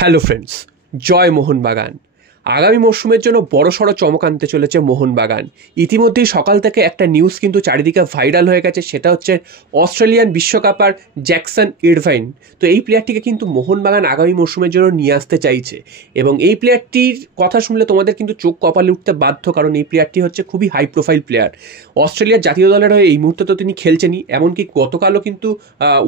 Hello friends, জয় মোহনবাগান। আগামী মরশুমের জন্য বড়সড় চমক আনতে চলেছে মোহনবাগান। ইতিমধ্যেই সকাল থেকে একটা নিউজ কিন্তু চারিদিকে ভাইরাল হয়ে গেছে, সেটা হচ্ছে অস্ট্রেলিয়ান বিশ্বকাপার জ্যাকসন ইরভাইন। তো এই প্লেয়ারটিকে কিন্তু মোহনবাগান আগামী মরশুমের জন্য নিয়ে আসতে চাইছে এবং এই প্লেয়ারটির কথা শুনলে তোমাদের কিন্তু চোখ কপালে উঠতে বাধ্য, কারণ এই প্লেয়ারটি হচ্ছে খুবই হাই প্রোফাইল প্লেয়ার। অস্ট্রেলিয়ার জাতীয় দলের হয়ে এই মুহূর্তে তো তিনি খেলছেনই, এমনকি গতকালও কিন্তু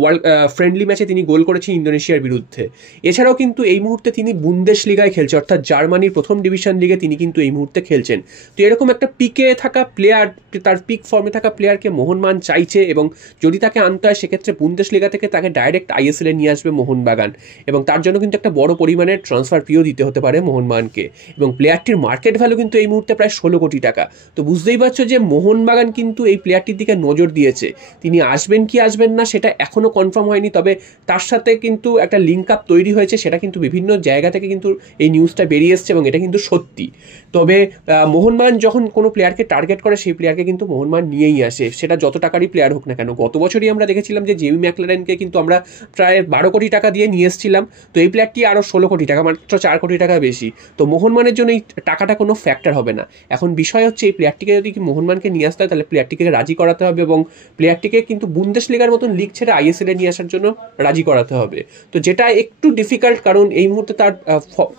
ওয়ার্ল্ড ফ্রেন্ডলি ম্যাচে তিনি গোল করেছেন ইন্দোনেশিয়ার বিরুদ্ধে। এছাড়াও কিন্তু এই মুহূর্তে তিনি বুন্দেশলিগায় খেলছে, অর্থাৎ জার্মানির প্রথম ডিভিশন লিগে তিনি কিন্তু এই মুহূর্তে খেলছেন। তো এরকম একটা পিকে থাকা প্লেয়ার, তার পিক ফর্মে থাকা প্লেয়ারকে মোহনবাগান চাইছে এবং যদি তাকে আনতে হয় সেক্ষেত্রে বুন্দেশলিগা থেকে তাকে ডাইরেক্ট আইএসএল এ নিয়ে আসবে মোহনবাগান এবং তার জন্য কিন্তু একটা বড় পরিমাণের ট্রান্সফার ফিও দিতে হতে পারে মোহনবাগানকে। এবং প্লেয়ারটির মার্কেট ভ্যালু কিন্তু এই মুহূর্তে প্রায় 16 কোটি টাকা। তো বুঝতেই পারছো যে মোহনবাগান কিন্তু এই প্লেয়ারটির দিকে নজর দিয়েছে। তিনি আসবেন কি আসবেন না সেটা এখনও কনফার্ম হয়নি, তবে তার সাথে কিন্তু একটা লিঙ্ক আপ তৈরি হয়েছে, সেটা কিন্তু বিভিন্ন জায়গা থেকে কিন্তু এই নিউজটা বেরিয়ে এসছে এবং এটা কিন্তু সত্যি। তবে মোহনবাগান যখন কোনো প্লেয়ারকে টার্গেট করে সেই প্লেয়ারকে কিন্তু মোহনবাগান নিয়েই আসে, সেটা যত টাকারই প্লেয়ার হোক না কেন। গত বছরই আমরা দেখেছিলাম যে জেমি ম্যাকলারেনকে কিন্তু আমরা প্রায় 12 কোটি টাকা দিয়ে নিয়ে এসেছিলাম। তো এই প্লেয়ারটি আরও 16 কোটি টাকা, মাত্র 4 কোটি টাকা বেশি। তো মোহনবাগানের জন্য এই টাকাটা কোনো ফ্যাক্টর হবে না। এখন বিষয় হচ্ছে এই প্লেয়ারটিকে যদি মোহনবাগানকে নিয়ে আসতে হয় তাহলে প্লেয়ারটিকে রাজি করাতে হবে এবং প্লেয়ারটিকে কিন্তু বুন্দেশলিগার মতন লিগ ছেড়ে আইএসএল এ নিয়ে আসার জন্য রাজি করাতে হবে। তো যেটা একটু ডিফিকাল্ট, কারণ এই মুহূর্তে তার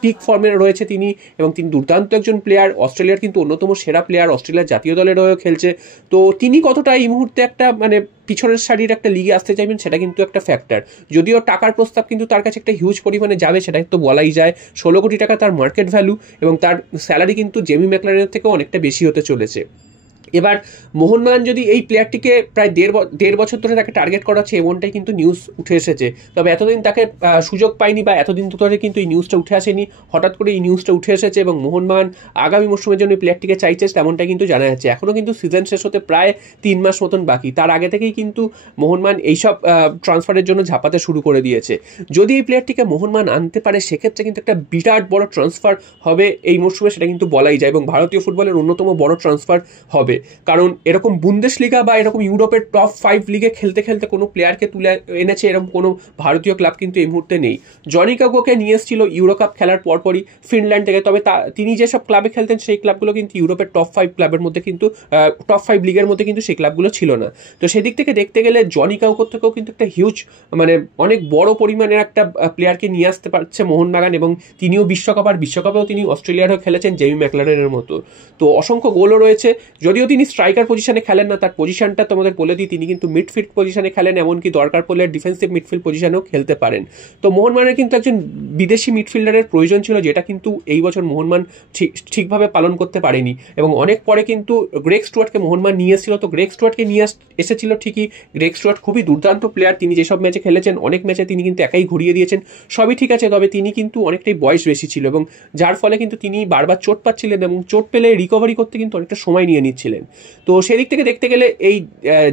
পিক ফর্মে রয়েছে তিনি এবং তিনি দুর্দান্ত একজন প্লেয়ার। অস্ট্রেলিয়ার কিন্তু অন্যতম সেরা প্লেয়ার, অস্ট্রেলিয়ার জাতীয় দলের হয়েও খেলছে। তো তিনি কতটা এই মুহূর্তে একটা পিছনের সারির একটা লিগে আসতে চাইবেন সেটা কিন্তু একটা ফ্যাক্টর। যদিও টাকার প্রস্তাব কিন্তু তার কাছে একটা হিউজ পরিমাণে যাবে, সেটা তো বলাই যায়। 16 কোটি টাকা তার মার্কেট ভ্যালু এবং তার স্যালারি কিন্তু জেমি ম্যাকলারেনের থেকেও অনেকটা বেশি হতে চলেছে। এবার মোহনবাগান যদি এই প্লেয়ারটিকে প্রায় দেড় বছর ধরে তাকে টার্গেট করাচ্ছে এমনটাই কিন্তু নিউজ উঠে এসেছে। তবে এতদিন তাকে সুযোগ পায়নি বা এতদিন ধরে কিন্তু এই নিউজটা উঠে আসেনি, হঠাৎ করে এই নিউজটা উঠে এসেছে এবং মোহনবাগান আগামী মরশুমের জন্য এই প্লেয়ারটিকে চাইছে তেমনটাই কিন্তু জানা যাচ্ছে। এখনও কিন্তু সিজন শেষ হতে প্রায় 3 মাস মতন বাকি, তার আগে থেকেই কিন্তু মোহনবাগান এইসব ট্রান্সফারের জন্য ঝাঁপাতে শুরু করে দিয়েছে। যদি এই প্লেয়ারটিকে মোহনবাগান আনতে পারে সেক্ষেত্রে কিন্তু একটা বিরাট বড় ট্রান্সফার হবে এই মরশুমে, সেটা কিন্তু বলাই যায় এবং ভারতীয় ফুটবলের অন্যতম বড় ট্রান্সফার হবে। কারণ এরকম বুন্দেশলিগা বা এরকম ইউরোপের টপ 5 লিগে খেলতে খেলতে কোনো প্লেয়ারকে তুলে এনেছে এরকম কোনো ভারতীয় ক্লাব কিন্তু এই মুহূর্তে নেই। জনি কাগোকে নিয়ে এসেছিল ইউরো কাপ খেলার পরপরই ফিনল্যান্ড থেকে, তবে তিনি যেসব ক্লাবে খেলতেন সেই ক্লাবগুলো কিন্তু ইউরোপের টপ 5 ক্লাবের মধ্যে কিন্তু টপ 5 লিগের মধ্যে কিন্তু সেই ক্লাবগুলো ছিল না। তো সেদিক থেকে দেখতে গেলে জনি কাগোর থেকেও কিন্তু একটা হিউজ অনেক বড় পরিমাণের একটা প্লেয়ারকে নিয়ে আসতে পারছে মোহনবাগান এবং তিনিও বিশ্বকাপেও তিনি অস্ট্রেলিয়ার হয়ে খেলেছেন জেমি ম্যাকলারেনের মতো। তো অসংখ্য গোলও রয়েছে। যদিও তিনি স্ট্রাইকার পজিশনে খেলেন না, তার পজিশনটা তোমাদের বলে দিই, তিনি কিন্তু মিডফিল্ড পজিশনে খেলেন, এমনকি দরকার পড়লে ডিফেন্সিভ মিডফিল্ড পজিশনেও খেলতে পারেন। তো মোহনবাগানের কিন্তু একজন বিদেশি মিডফিল্ডারের প্রয়োজন ছিল, যেটা কিন্তু এই বছর মোহনবাগান ঠিকভাবে পালন করতে পারেনি এবং অনেক পরে কিন্তু গ্রেগ স্টুয়ার্টকে মোহনবাগান নিয়ে এসেছিল। তো গ্রেগ স্টুয়ার্টকে নিয়ে এসেছিল ঠিকই, গ্রেগ স্টুয়ার্ট খুবই দুর্দান্ত প্লেয়ার, তিনি যেসব ম্যাচে খেলেছেন অনেক ম্যাচে তিনি কিন্তু একাই ঘুরিয়ে দিয়েছেন, সবই ঠিক আছে। তবে তিনি কিন্তু অনেকটাই বয়স বেশি ছিল এবং যার ফলে কিন্তু তিনি বারবার চোট পাচ্ছিলেন এবং চোট পেলে রিকভারি করতে কিন্তু অনেকটা সময় নিয়ে নিচ্ছিলেন। তো সেদিক থেকে দেখতে গেলে এই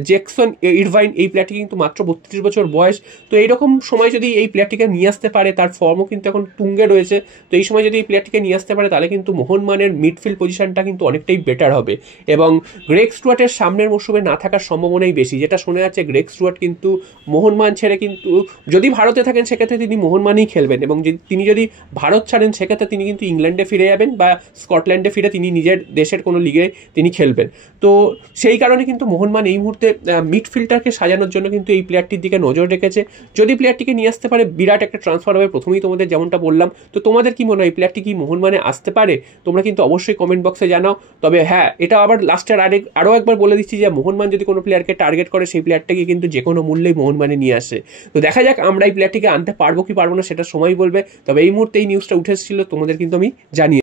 জ্যাকসন ইরভাইন এই প্লেয়ারটি কিন্তু মাত্র 32 বছর বয়স। তো এইরকম সময় যদি এই প্লেয়ারটিকে নিয়ে আসতে পারে, তার ফর্মও কিন্তু এখন তুঙ্গে রয়েছে, তো এই সময় যদি এই প্লেয়ারটিকে নিয়ে আসতে পারে তাহলে কিন্তু মোহনবাগানের মিডফিল্ড পজিশনটা কিন্তু অনেকটাই বেটার হবে এবং গ্রেগ স্টুয়ার্টের সামনের মরশুমে না থাকার সম্ভাবনাই বেশি। যেটা শোনা যাচ্ছে গ্রেগ স্টুয়ার্ট কিন্তু মোহনবাগান ছেড়ে কিন্তু যদি ভারতে থাকেন সেক্ষেত্রে তিনি মোহনবাগানেই খেলবেন এবং তিনি যদি ভারত ছাড়েন সেক্ষেত্রে তিনি কিন্তু ইংল্যান্ডে ফিরে যাবেন বা স্কটল্যান্ডে ফিরে তিনি নিজের দেশের কোনো লিগে তিনি খেলবেন। তো সেই কারণে কিন্তু মোহনবাগান এই মুহূর্তে মিডফিল্ডারকে সাজানোর জন্য কিন্তু এই প্লেয়ারটির দিকে নজর রেখেছে। যদি প্লেয়ারটিকে নিয়ে আসতে পারে বিরাট একটা ট্রান্সফার হবে, প্রথমেই তোমাদের যেমনটা বললাম। তো তোমাদের কি মনে হয় এই প্লেয়ারটি কি মোহনবাগানে আসতে পারে? তোমরা কিন্তু অবশ্যই কমেন্ট বক্সে জানাও। তবে হ্যাঁ, এটা আবার লাস্টের আরও একবার বলে দিচ্ছি যে মোহনবাগান যদি কোনো প্লেয়ারকে টার্গেট করে সেই প্লেয়ারটাকে কিন্তু যে কোনো মূল্যেই মোহনবাগানে নিয়ে আসে। তো দেখা যাক আমরা এই প্লেয়ারটিকে আনতে পারবো কি পারবো না সেটা সময় বলবে। তবে এই মুহূর্তে এই নিউজটা উঠে এসেছিল, তোমাদের কিন্তু আমি জানিয়ে